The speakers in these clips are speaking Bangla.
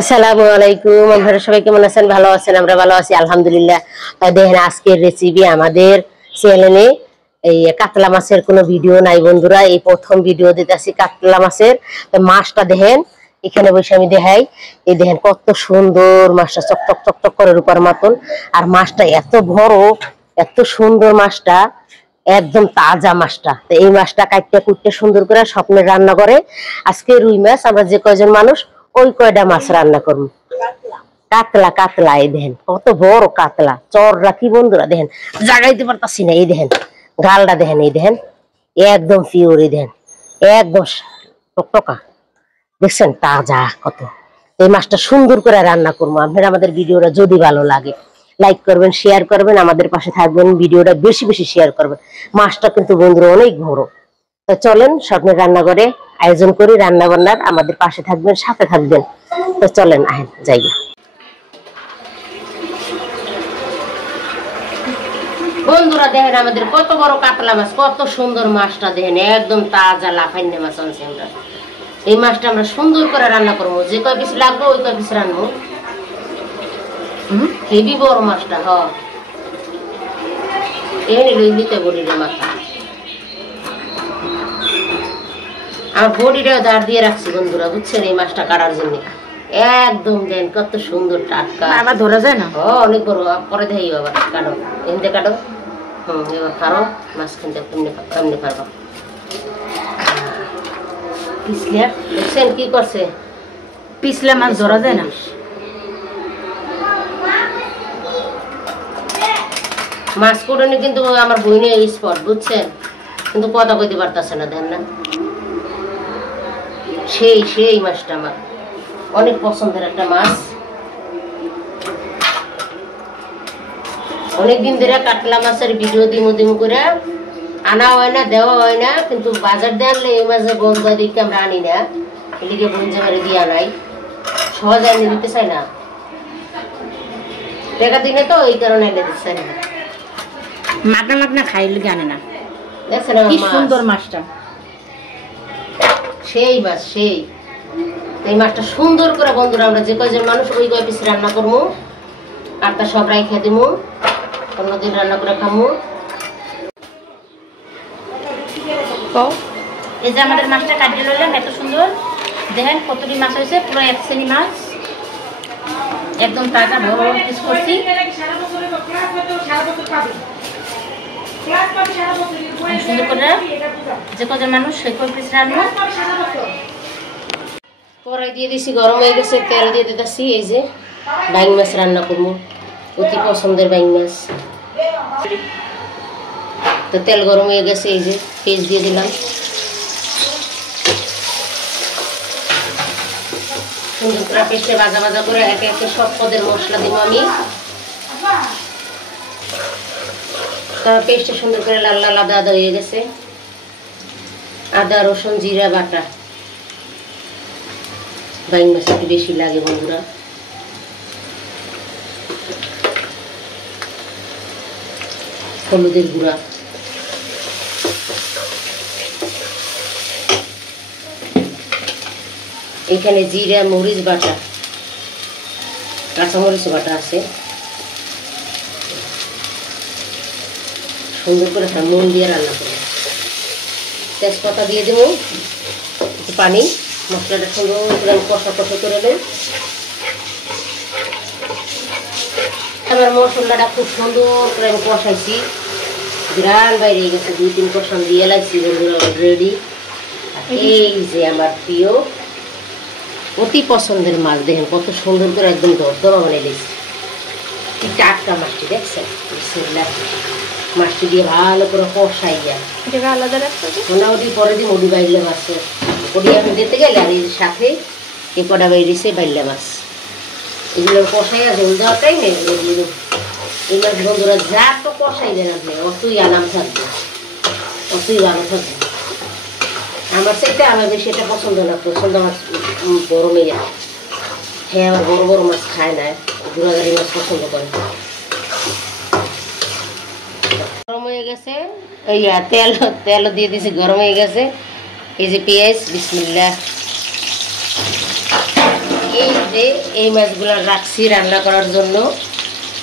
আসসালামু আলাইকুম। আপনারা সবাই কেমন আছেন? ভালো আছেন? আমরা ভালো আছি আলহামদুলিল্লাহ। দেখেন আজকের রেসিপি আমাদের চ্যানেলে এই কাতলা মাছের কোনো ভিডিও নাই বন্ধুরা, এই প্রথম ভিডিও দিতেছি কাতলা মাছের। মাছটা দেখেন, এখানে বসে আমি দেখাই। এই দেখেন কত সুন্দর মাছটা, চকচক চকচক করে রূপার মতন। আর মাছটা এত বড়, এত সুন্দর মাছটা, একদম তাজা মাছটা। তো এই মাছটা কাটতে কুটতে সুন্দর করে স্বপ্নের রান্না করে। আজকে রুই মাছ, আমরা যে কয়জন মানুষ ওই কয়টা মাছ রান্না করবো। কাতলা কাতলা, এই দেখেন কত বড় কাতলা, চর রাখি বন্ধুরা। দেখেন জাগাইতে পারতাছি না, এই দেখেন গালটা দেখেন, এই দেখেন একদম পিওর, এই দেখেন একদম টকটকা, দেখছেন তাজা কত। এই মাছটা সুন্দর করে রান্না করবো। আপনারা আমাদের ভিডিওটা যদি ভালো লাগে লাইক করবেন, শেয়ার করবেন, আমাদের পাশে থাকবেন, ভিডিওটা বেশি বেশি শেয়ার করবেন। মাছটা কিন্তু বন্ধুরা অনেক বড়। তো চলেন স্বপ্নের রান্নাঘরে আয়োজন করি রান্না বান্নার, আমাদের পাশে থাকবেন, সাথে থাকবেন। তো চলেন আহেন জায়গা। বন্ধুরা দেখেন আমাদের কত বড় কাতলা মাছ, কত সুন্দর মাছটা দেখেন, একদম তাজা লাফাইনে মাছ আনছি আমরা। এই মাছটা আমরা সুন্দর করে রান্না করবো, যে কয় পিস লাগবে ওই কয় পিস রান্নবো। হেভি বড় মাছটা। এই নিতে বডির মাথা, আমার বডিটাও দাঁড় দিয়ে রাখছি বন্ধুরা, বুঝছেন এই মাছটা কাটার জন্য। একদম দেন কত সুন্দর টাটকা, আবার ধরা যায় না। অনেক বড়, পরে দেখাই আবার কাটো, এমনি কাটো। এবার খারো মাছ কিনতে এমনি পারবা। পিছলে দেখছেন কি করছে, পিছলে মাছ ধরা যায় না। মাছ কুড়ানি কিন্তু আমার বইনে স্পট, বুঝছেন, কিন্তু কথা কইতে পারতেছে না, দেন না। সেই সেই মাছটা আমার অনেক পছন্দের একটা মাছ। অনেকদিন ধরে কাতলা মাছের ভিডিও দিমু দিমু করে আনা হয় না, দেওয়া হয় না, কিন্তু বাজার দিয়ে আনলে এই মাঝে বন্ধ দিকে আমরা আনি না, এদিকে বঞ্জে বাড়ি দিয়ে আনাই, সহজে এনে দিতে চাই না, দেখা দিনে তো এই কারণে এনে দিতে চাই না। মাগনা মাগনা খাইলে জানে না। দেখছেন কি সুন্দর মাছটা, সেই মাছ সেই। এই মাছটা সুন্দর করে বন্ধুরা আমরা যে কয়জন মানুষ ওই কয় পিস রান্না করবো, আর তা সব রাইখা দিমু, অন্যদিন রান্না করে খামু। এই যে আমাদের মাছটা কাটিয়ে লইলাম, এত সুন্দর দেখেন কতটি মাছ হয়েছে, পুরো 1 শ্রেণী মাছ, একদম তাজা বড় পিস করছি। সুন্দর করে যে কজন মানুষ সেই কয় পিস রান্না। কড়াই দিয়ে দিছি, গরম হয়ে গেছে, তেল দিয়ে দিতেছি। এই যে বাইং মাছ রান্না করবো, অতি পছন্দের বাইং মাছ। তো তেল গরম হয়ে গেছে, এই যে পেঁয়াজ দিয়ে দিলাম। সুন্দর করে পেস্টে ভাজা ভাজা করে একে একে সব পদের মশলা দিব আমি। পেস্টে সুন্দর করে লাল লাল আদা আদা হয়ে গেছে, আদা রসুন জিরা বাটা। বাইং মাছ একটু বেশি লাগে বন্ধুরা। হলুদের গুঁড়া, এখানে জিরা মরিচ বাটা, কাঁচামরিচ বাটা আছে। সুন্দর করে মন দিয়ে রান্না করবো। তেজপাতা দিয়ে দেবো, একটু পানি, মশলাটা সুন্দর করে কষা কষা করে নেব। এবার মশলাটা খুব সুন্দর করে আমি কষাইছি, গ্রান বাইরে গেছে, 2-3 কষান দিয়ে লাগছি বন্ধুরা অলরেডি। এই যে আমার প্রিয় অতি পছন্দের মাছ, দেখেন কত সুন্দর করে একদম দরদরা বানিয়ে দিয়েছি। টাটকা মাছটি দেখছেন, মাছটি দিয়ে ভালো করে কষাই যায়। মোটামুটি পরে দিন মুড়ি বাইলে মাছের ওটি আমি দিতে গেলে, আর এর সাথে এ কটা বাইরেছে বাইলে মাছ, এগুলো কষাইয়া ঝোল দেওয়ার টাইমে এগুলো এই মাছ বন্ধুরা যা তো কষাই দেন আপনি, অতই আরাম থাকবে, অতই ভালো থাকবে। আমার চাইতে আমার বেশি এটা পছন্দ না, পছন্দ আমার বড় মেয়ে। হ্যাঁ, আমার বড় বড় মাছ খায় না, গুড়াগাড়ি মাছ পছন্দ করে। গরম হয়ে গেছে, তেল দিয়ে দিয়েছি, গরম হয়ে গেছে। এই যে পেঁয়াজ, বিসমিল্লাহ, এই যে এই মাছগুলো রাখছি রান্না করার জন্য,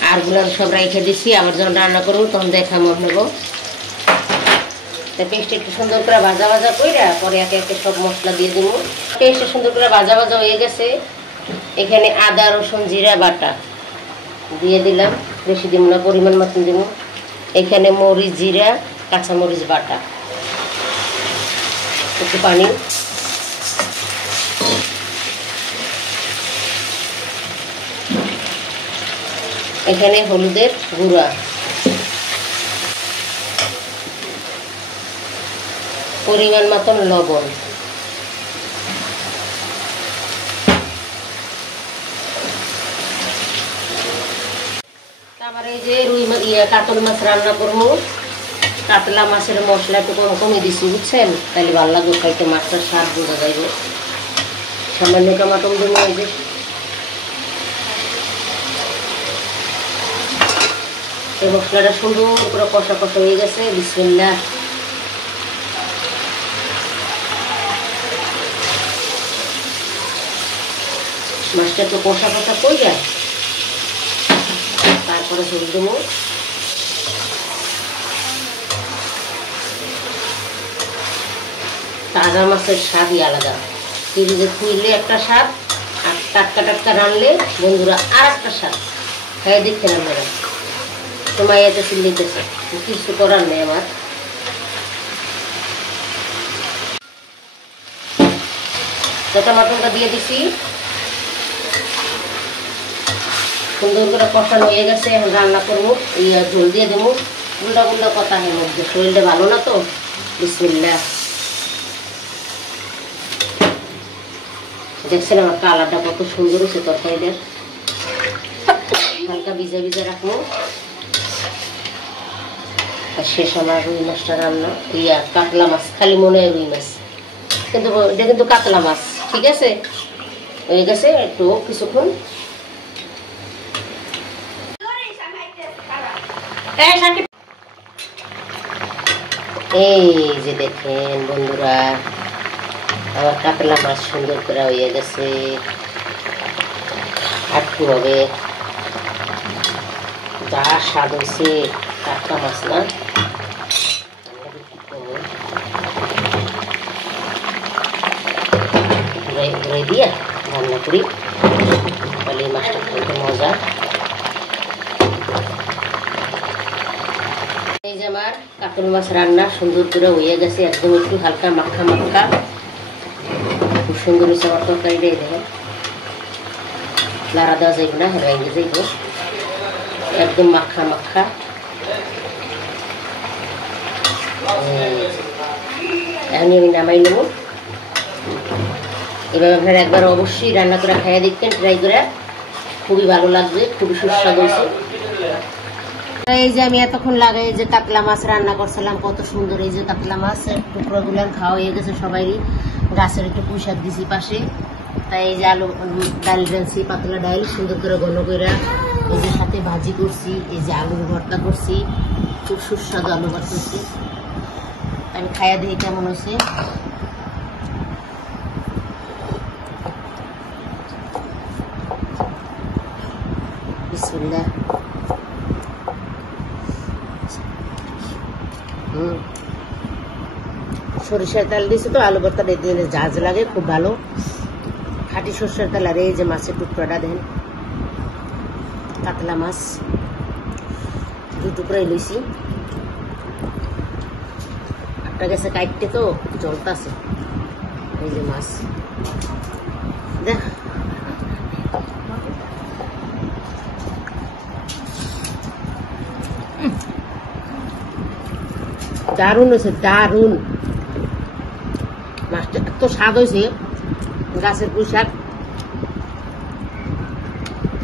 আর গুলো সব রেখে দিছি, আবার যখন রান্না করবো তখন দেখা মন নেবো। পেস্ট একটু সুন্দর করে ভাজা ভাজা করে পরে একে একে সব মশলা দিয়ে দেবো। পেস্ট সুন্দর করে ভাজা ভাজা হয়ে গেছে, এখানে আদা রসুন জিরা বাটা দিয়ে দিলাম, বেশি দিব না, পরিমাণ মতন দিব। এখানে মরিচ জিরা কাঁচা মরিচ বাটা, একটু পানি, এখানে হলুদের গুঁড়া, পরিমাণ মতন লবণ, আবার এই যে রুই কাতল মাছ রান্না করবো, কাতলা মাছের মশলা একটু কমে দিছি বুঝছেন, তাহলে ভালো লাগবে খাইতে, মাছটার স্বাদ বোঝা যাইবে। সামান্য টমাটো দেবো, এই যে এই মশলাটা সুন্দর করে কষা কষা হয়ে গেছে। বিসমিল্লাহ। মাছটা একটু কষা কষা কইরা তারপরে ঝোল দেবো। তাজা মাছের স্বাদই আলাদা, ফ্রিজে খুইলে একটা স্বাদ, আর টাটকা টাটকা রানলে বন্ধুরা আর একটা স্বাদ। খাই দেখছেন আপনারা, সময় এতে চিল্লিতেছে, কিছু করার নেই আমার। টমাটোটা দিয়ে দিছি, সুন্দর করে কষানো হয়ে গেছে। এখন রান্না করবো, ঝোল দিয়ে দেবো। উল্টা উল্টা কথা হয় মধ্যে, শরীরটা ভালো না তো। বিসমিল্লাহ। দেখছেন আমার কালারটা কত সুন্দর হয়েছে তরকারিটার, হালকা ভিজা ভিজা রাখবো। আর শেষ আমার রুই মাছটা রান্না, কাতলা মাছ, খালি মনে হয় রুই মাছ, কিন্তু এটা কিন্তু কাতলা মাছ। ঠিক আছে, হয়ে গেছে। একটু কিছুক্ষণ এই যে দেখেন বন্ধুরা, আমার কাতলা মাছ সুন্দর করে হয়ে গেছে। একটু হবে, যা স্বাদ হয়েছে, কাতলা মাছ না। ঘুরে দিয়ে রান্না করি, তাহলে এই মাছটা খেতে মজা। এই যে আমার কাতল মাছ রান্না সুন্দর করে হয়ে গেছে, একদম একটু হালকা মাখা মাখা, খুব সুন্দর হয়েছে আমার তরকারিটা। দেখেন লাড়া দেওয়া যাইব না, ভেঙে যাইব, একদম মাখা মাখা। এখন আমি নামাই নেব। এবার আপনারা একবার অবশ্যই রান্না করে খাইয়ে দেখবেন, ট্রাই করে, খুবই ভালো লাগবে, খুবই সুস্বাদু হয়েছে। এই যে আমি এতক্ষণ লাগাই যে কাতলা মাছ রান্না করছিলাম, কত সুন্দর। এই যে কাতলা মাছ টুকরোগুলো খাওয়া হয়ে গেছে সবাইরই। গাছের একটু পুঁই শাক দিছি পাশে, তাই এই যে আলু ডাল রাঁধছি, পাতলা ডাল সুন্দর করে ঘন করে। এই যে সাথে ভাজি করছি, এই যে আলুর ভর্তা করছি, খুব সুস্বাদু আলু ভর্তা করছি। আমি খাইয়া দিই কেমন হয়েছে। বিসমিল্লাহ। সরিষার তেল দিয়েছে তো, আলু ভর্তা দিলে ঝাঁজ লাগে, খুব ভালো। খাঁটি সরষের তেল। আর এই যে মাছের টুকরাটা দেন, কাতলা মাছ 2 টুকরাই লইছি। একটা গেছে কাটতে তো জলতাছে। এই যে মাছ দেখ, দারুণ হয়েছে, দারুণ। মাছটা এত স্বাদ হয়েছে, গাছের পুঁই শাক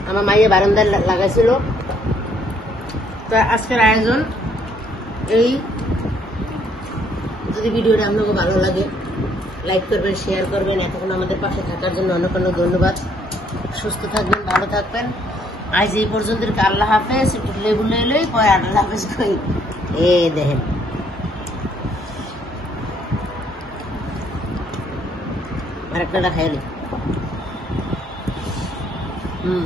আমার মাইয়ে বারান্দায় লাগাইছিল। তো আজকের আয়োজন এই। যদি ভিডিওটা আপনাকে ভালো লাগে, লাইক করবেন, শেয়ার করবেন। এতক্ষণ আমাদের পাশে থাকার জন্য অনেক অনেক ধন্যবাদ। সুস্থ থাকবেন, ভালো থাকবেন। আজ এই পর্যন্ত, আল্লাহ হাফেজ। একটু লেবু লইলেই পরে আল্লাহ হাফেজ কই। এ দেখেন আরেকটা খাইলি। হুম